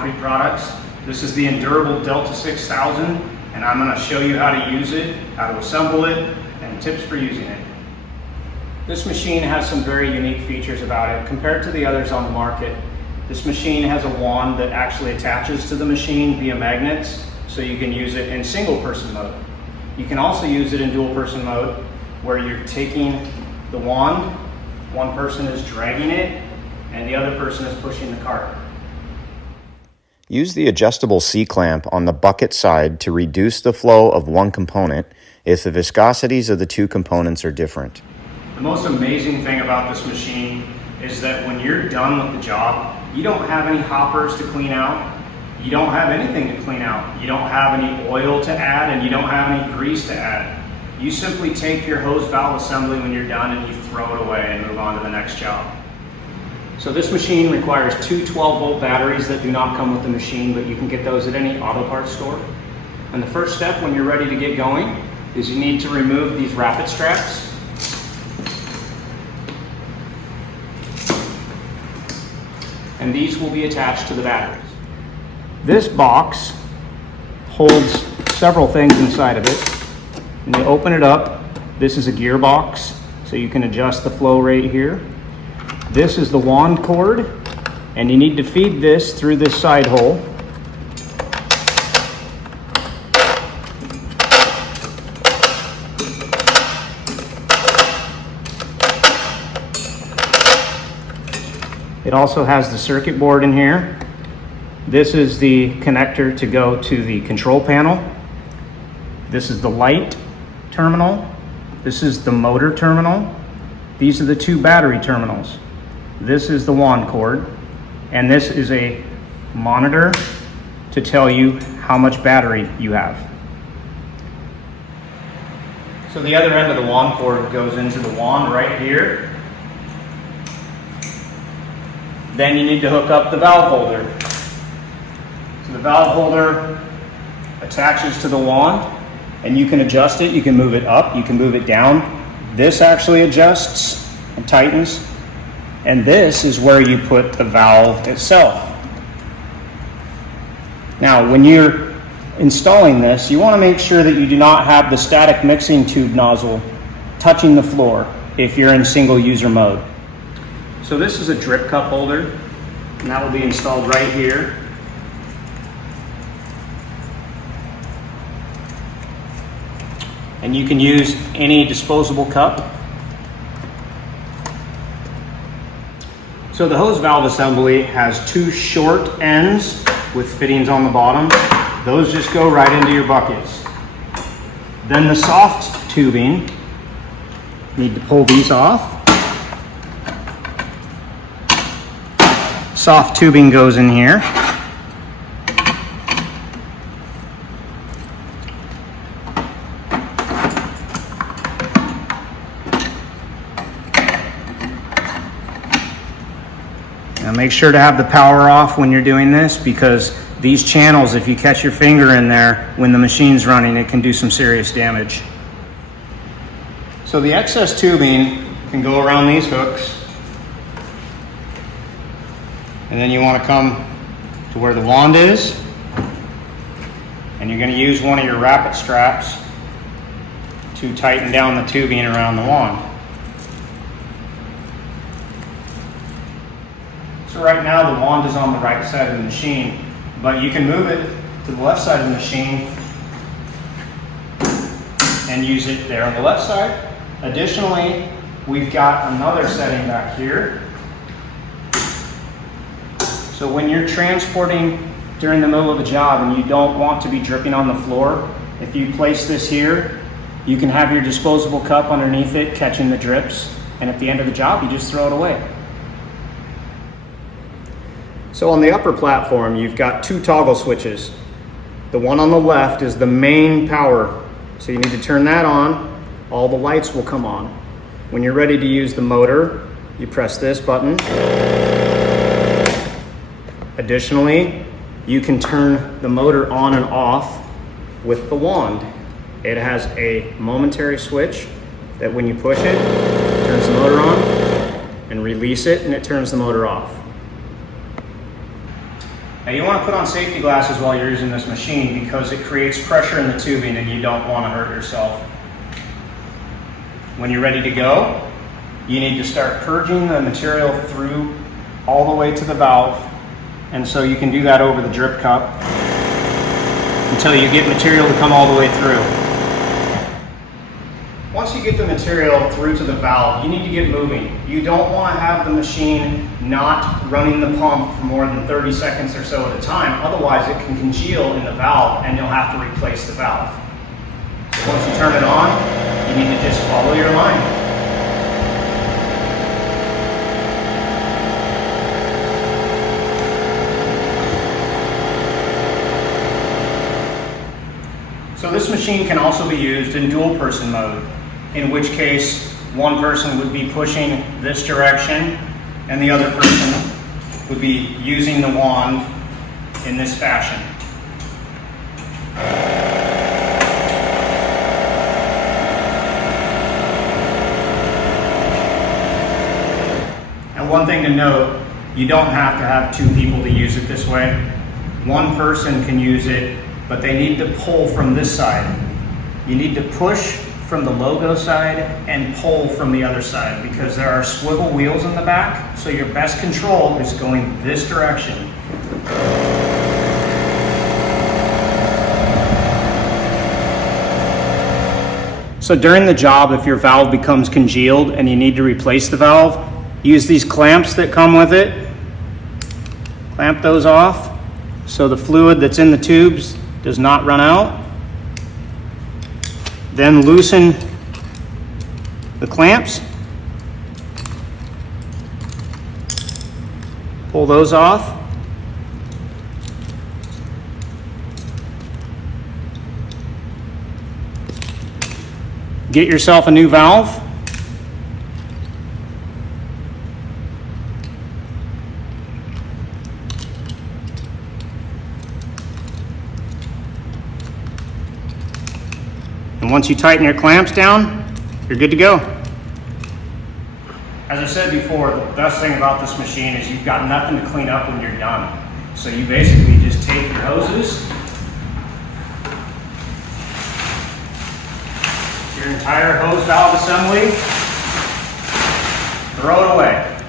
concrete products. This is the Endurable Delta 6000, and I'm going to show you how to use it, how to assemble it, and tips for using it. This machine has some very unique features about it compared to the others on the market. This machine has a wand that actually attaches to the machine via magnets, so you can use it in single person mode. You can also use it in dual person mode, where you're taking the wand, one person is dragging it, and the other person is pushing the cart. Use the adjustable C-clamp on the bucket side to reduce the flow of one component if the viscosities of the two components are different. The most amazing thing about this machine is that when you're done with the job, you don't have any hoppers to clean out, you don't have anything to clean out, you don't have any oil to add, and you don't have any grease to add. You simply take your hose valve assembly when you're done and you throw it away and move on to the next job. So this machine requires two 12-volt batteries that do not come with the machine, but you can get those at any auto parts store. And the first step when you're ready to get going is you need to remove these rapid straps. And these will be attached to the batteries. This box holds several things inside of it. And you open it up, this is a gearbox, so you can adjust the flow rate here. This is the wand cord, and you need to feed this through this side hole. It also has the circuit board in here. This is the connector to go to the control panel. This is the light terminal. This is the motor terminal. These are the two battery terminals. This is the wand cord, and this is a monitor to tell you how much battery you have. So the other end of the wand cord goes into the wand right here. Then you need to hook up the valve holder. So the valve holder attaches to the wand, and you can adjust it. You can move it up, you can move it down. This actually adjusts and tightens, and this is where you put the valve itself. Now, when you're installing this, you want to make sure that you do not have the static mixing tube nozzle touching the floor if you're in single user mode. So this is a drip cup holder, and that will be installed right here. And you can use any disposable cup. So the hose valve assembly has two short ends with fittings on the bottom. Those just go right into your buckets. Then the soft tubing, need to pull these off. Soft tubing goes in here. Now make sure to have the power off when you're doing this, because these channels, if you catch your finger in there when the machine's running, it can do some serious damage. So the excess tubing can go around these hooks, and then you want to come to where the wand is, and you're going to use one of your rapid straps to tighten down the tubing around the wand. So right now the wand is on the right side of the machine, but you can move it to the left side of the machine and use it there on the left side. Additionally, we've got another setting back here. So when you're transporting during the middle of a job and you don't want to be dripping on the floor, if you place this here, you can have your disposable cup underneath it catching the drips, and at the end of the job you just throw it away. So on the upper platform you've got two toggle switches. The one on the left is the main power, so you need to turn that on. All the lights will come on. When you're ready to use the motor, you press this button. Additionally, you can turn the motor on and off with the wand. It has a momentary switch that when you push it, it turns the motor on, and release it and it turns the motor off. Now you want to put on safety glasses while you're using this machine because it creates pressure in the tubing and you don't want to hurt yourself. When you're ready to go, you need to start purging the material through all the way to the valve. And so you can do that over the drip cup until you get material to come all the way through. Once you get the material through to the valve, you need to get moving. You don't want to have the machine not running the pump for more than 30 seconds or so at a time. Otherwise, it can congeal in the valve and you'll have to replace the valve. So once you turn it on, you need to just follow your line. So this machine can also be used in dual person mode, in which case one person would be pushing this direction and the other person would be using the wand in this fashion. And one thing to note, you don't have to have two people to use it this way. One person can use it, but they need to pull from this side. You need to push from the logo side and pull from the other side because there are swivel wheels in the back, so your best control is going this direction. So during the job, if your valve becomes congealed and you need to replace the valve, use these clamps that come with it. Clamp those off so the fluid that's in the tubes does not run out. Then loosen the clamps. Pull those off. Get yourself a new valve. And once you tighten your clamps down, you're good to go. As I said before, the best thing about this machine is you've got nothing to clean up when you're done. So you basically just take your hoses, your entire hose valve assembly, throw it away.